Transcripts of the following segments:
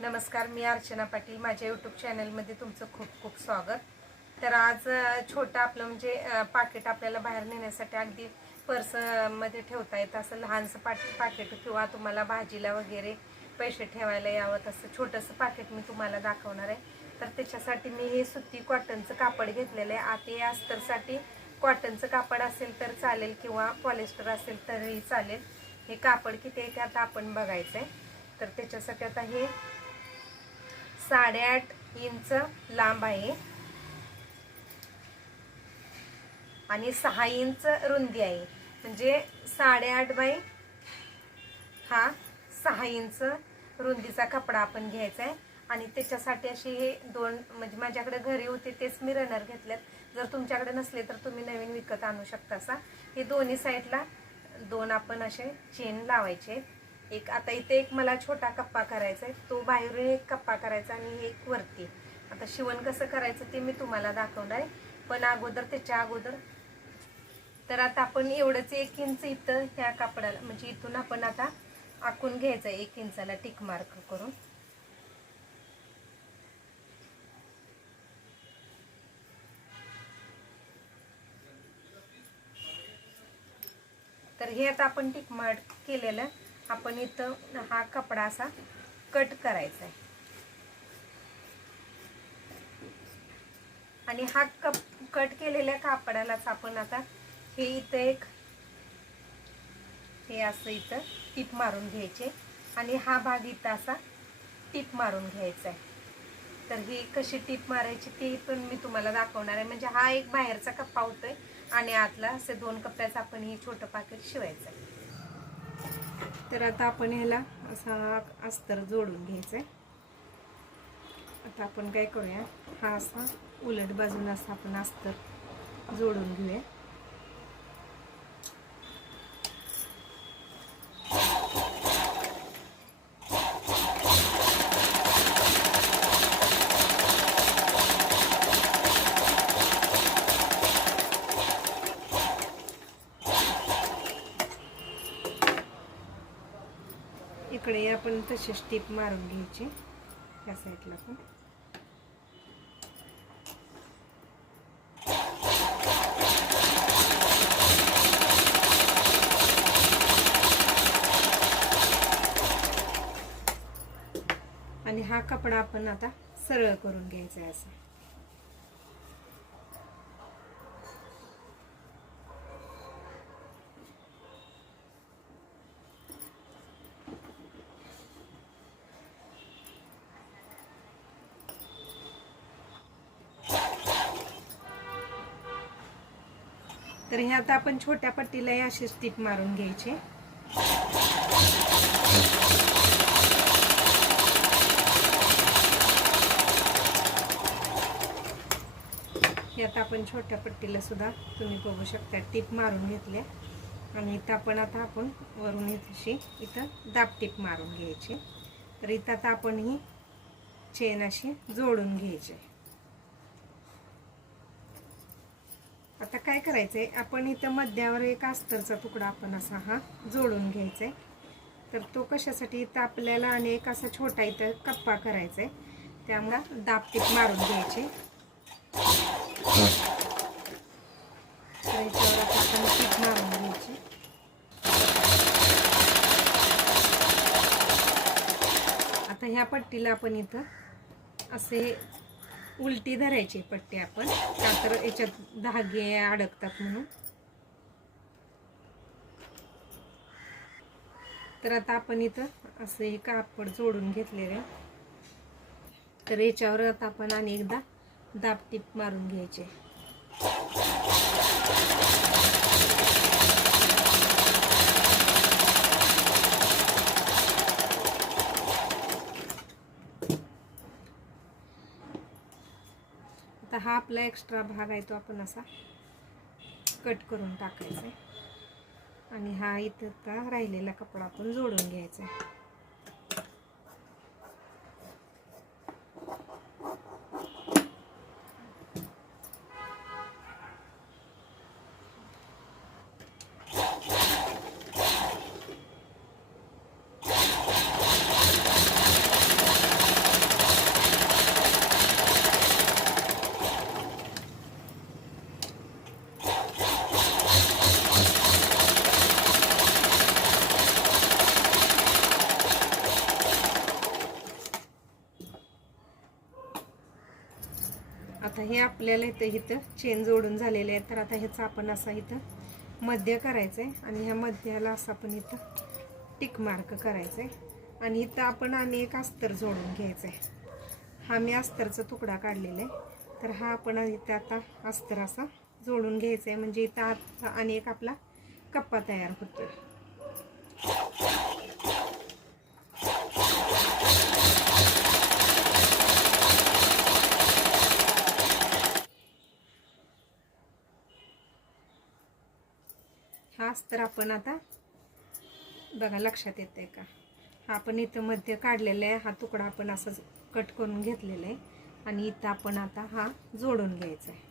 नमस्कार मी अर्चना पाटील. माझ्या यूट्यूब चॅनलमध्ये तुमचं खूप खूप स्वागत. तर आज छोटं आपलं म्हणजे पाकिट आपल्याला बाहेर नेण्यासाठी अगदी पर्समध्ये ठेवता येतं. असं लहानसं पाट पाकिट किंवा तुम्हाला भाजीला वगैरे पैसे ठेवायला यावं तसं छोटंसं पाकिट मी तुम्हाला दाखवणार आहे. तर त्याच्यासाठी मी हे सुती कॉटनचं कापड घेतलेलं आहे. आता हे अस्तरसाठी कॉटनचं कापड असेल तर चालेल किंवा पॉलिस्टर असेल तरही चालेल. हे कापड किती आहे ते आता आपण बघायचं आहे तर त्याच्यासाठी आता हे साडेआठ इंच लांब आहे. आणि सहा इंच रुंदी आहे. म्हणजे साडेआठ बाय हा सहा इंच रुंदीचा कपडा आपण घ्यायचा आहे. आणि त्याच्यासाठी अशी हे दोन म्हणजे माझ्याकडे घरी होते तेच मी रनर घेतल्यात. जर तुमच्याकडे नसले तर तुम्ही नवीन विकत आणू शकता असा. हे दोन्ही साईडला दोन आपण असे चेन लावायचे. एक आता इथे एक मला छोटा कप्पा करायचा आहे तो बाहेरून एक कप्पा करायचा आणि एक वरती. आता शिवण कसं करायचं ते मी तुम्हाला दाखवणार आहे. पण अगोदर त्याच्या अगोदर. तर आता आपण एवढंच एक इंच इथं ह्या कापडाला म्हणजे इथून आपण आता आखून घ्यायचं आहे एक इंचाला टिक मार्क करून. तर हे आता आपण टिक मार्क केलेलं. आपण इथं हा कपडा असा कट करायचा आहे. आणि हा कप कट केलेल्या कापडालाच आपण आता हे इथं एक हे असं इथं टिप मारून घ्यायचे. आणि हा भाग इथं असा टीप मारून घ्यायचा आहे. तर ही कशी टीप मारायची ती पण मी तुम्हाला दाखवणार आहे. म्हणजे हा एक बाहेरचा कप्पा होतोय आणि आतला असे दोन कप्प्याचं आपण ही छोटं पाकिट शिवायचं आहे. तर आता आपण ह्याला असा अस्तर जोडून घ्यायचं आहे आता आपण काय करूया? हा असा उलट बाजून असा आपण अस्तर जोडून घेऊया. आपण तशी स्टीप मारून घ्यायची. या साईडला पण. आणि हा कपडा आपण आता सरळ करून घ्यायचा आहे असा. तर हे आता आपण छोट्या पट्टीलाही अशीच स्टिप मारून घ्यायची. हे आता आपण छोट्या पट्टीला सुद्धा तुम्ही बघू शकता टीप मारून घेतल्या आणि इथं आपण आता आपण वरून इथशी इथं दाब टीप मारून घ्यायची. तर इथं आता आपण ही चेन अशी जोडून घ्यायची. आता काय करायचंय? आपण इथं मध्यावर एक अस्तरचा तुकडा आपण असा हा जोडून घ्यायचा आहे तर तो कशासाठी? इथं आपल्याला आणि एक असा छोटा इथं कप्पा करायचा आहे त्यामुळं दाबटीप मारून घ्यायचे. तर आपण मारून घ्यायची. आता ह्या पट्टीला आपण इथं असे उलटी धरायची पट्टी आपण. का तर याच्यात धागे अडकतात म्हणून. तर आता आपण इथं असं हे कापड जोडून घेतलेलं तर याच्यावर आता आपण आणि एकदा दाब टीप मारून घ्यायचे हा आपला एक्स्ट्रा भाग आहे तो आपण असा कट करून टाकायचा आहे. आणि हा इथं का राहिलेला कपडा आपण जोडून घ्यायचा आहे. आता हे आपल्याला इथं इथं चेन जोडून झालेले आहे तर आता ह्याचा आपण असा इथं मध्य करायचं आहे आणि ह्या मध्याला असं आपण इथं टिक मार्क करायचं आहे आणि इथं आपण आणि एक अस्तर जोडून घ्यायचं आहे हा मी अस्तरचा तुकडा काढलेला आहे तर हा आपण इथं आता अस्तर असा जोडून घ्यायचा आहे म्हणजे इथं आता आणि एक आपला कप्पा तयार होतोय. हा तर आपण आता बघा लक्षात येते का? हा आपण इथं मध्य काढलेला आहे. हा तुकडा आपण असं कट करून घेतलेला आहे. आणि इथं आपण आता हा जोडून घ्यायचा आहे.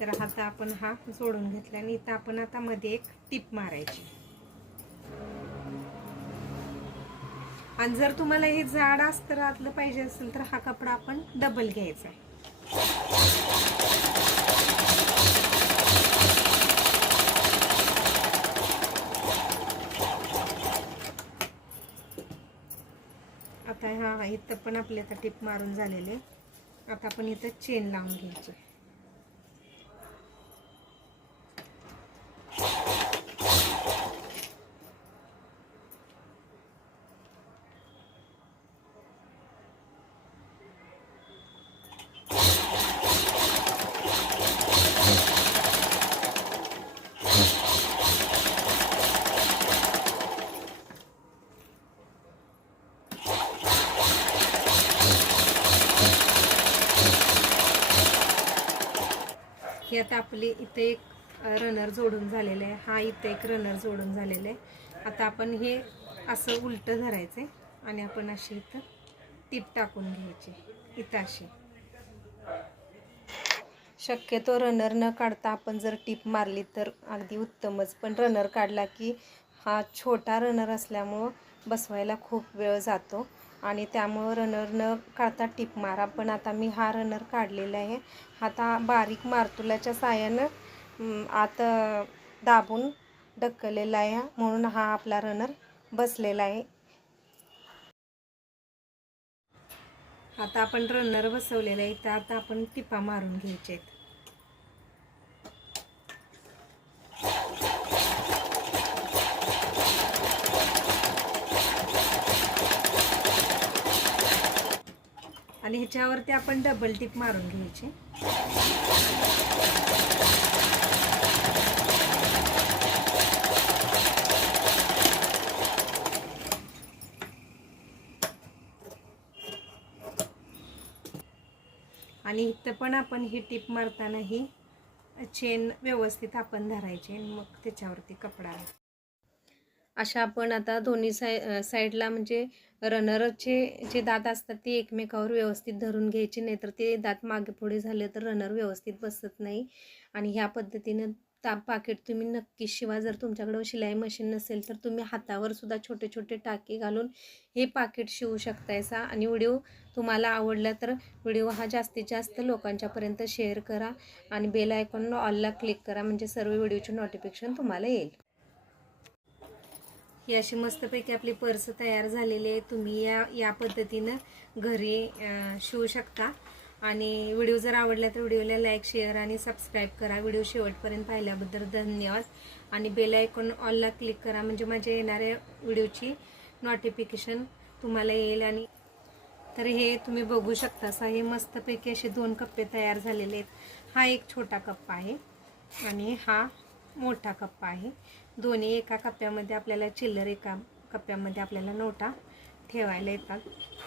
तर आता आपण हा जोडून घेतला आणि इथं आपण आता मध्ये एक टीप मारायची. आणि जर तुम्हाला हे जाड अस्तरातलं पाहिजे असेल तर हा कपडा आपण डबल घ्यायचा आहे. आता हा इथं पण आपले आता टिप मारून झालेले. आता आपण इथं चेन लावून घ्यायची. हे आता आपली इथे एक रनर जोडून झालेलं आहे. हा इथे एक रनर जोडून झालेला आहे. आता आपण हे असं उलटं धरायचं आहे आणि आपण अशी इथं टीप टाकून घ्यायची. इथं अशी. शक्यतो रनर न काढता आपण जर टीप मारली तर अगदी उत्तमच. पण रनर काढला की हा छोटा रनर असल्यामुळं बसवायला खूप वेळ जातो. आणि त्यामुळं रनर न काढता टिप मारा. पण आता मी हा रनर काढलेला आहे. आता बारीक मारतुलाच्या साहाय्यानं आत दाबून ढकललेला आहे. म्हणून हा आपला रनर बसलेला आहे. आता आपण रनर बसवलेला आहे. तर आता आपण टिपा मारून घ्यायचे आहेत. आणि ह्याच्यावरती आपण डबल टिप मारून घ्यायची. आणि इथं पण आपण ही टिप मारताना ही चेन व्यवस्थित आपण धरायची मग त्याच्यावरती कपडा अशा आपण आता दोन्ही साय साईडला म्हणजे रनरचे जे दात असतात ते एकमेकावर व्यवस्थित धरून घ्यायचे नाहीतर ते दात मागे पुढे झाले तर रनर व्यवस्थित बसत नाही. आणि ह्या पद्धतीनं ताप पाकिट तुम्ही नक्की शिवा. जर तुमच्याकडं शिलाई मशीन नसेल तर तुम्ही हातावर सुद्धा छोटे छोटे टाके घालून हे पाकिट शिवू शकतायसा. आणि व्हिडिओ तुम्हाला आवडला तर व्हिडिओ हा जास्तीत जास्त लोकांच्यापर्यंत शेअर करा आणि बेल आयकॉन ऑलला क्लिक करा. म्हणजे सर्व व्हिडिओचे नोटिफिकेशन तुम्हाला येईल. ही अशी मस्तपैकी आपली पर्स तयार झालेली आहे. तुम्ही या या पद्धतीनं घरी शिवू शकता. आणि व्हिडिओ जर आवडला तर व्हिडिओला लाईक शेअर आणि सबस्क्राईब करा. व्हिडिओ शेवटपर्यंत पाहिल्याबद्दल धन्यवाद. आणि बेल आयकॉन ऑलला क्लिक करा. म्हणजे माझ्या येणाऱ्या व्हिडिओची नोटिफिकेशन तुम्हाला येईल. आणि तर हे तुम्ही बघू शकता. असा हे मस्तपैकी असे दोन कप्पे तयार झालेले आहेत. हा एक छोटा कप्पा आहे. आणि हा मोठा कप्पा आहे. दोन्ही एका कप्प्यामध्ये आपल्याला चिल्लर एका कप्प्यामध्ये आपल्याला नोटा ठेवायला येतात.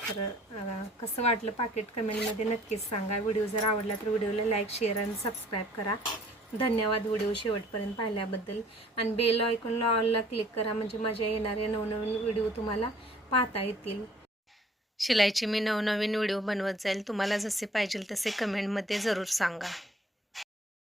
तर कसं वाटलं पाकिट कमेंटमध्ये नक्कीच सांगा. व्हिडिओ जर आवडला तर व्हिडिओला लाईक शेअर आणि सबस्क्राईब करा. धन्यवाद व्हिडिओ शेवटपर्यंत पाहिल्याबद्दल. आणि बेल आयकॉनला ऑलला क्लिक करा म्हणजे माझ्या येणारे नवनवीन व्हिडिओ तुम्हाला पाहता येतील. शिलाईचे मी नवनवीन व्हिडिओ बनवत जाईल. तुम्हाला जसे पाहिजे तसे कमेंटमध्ये जरूर सांगा.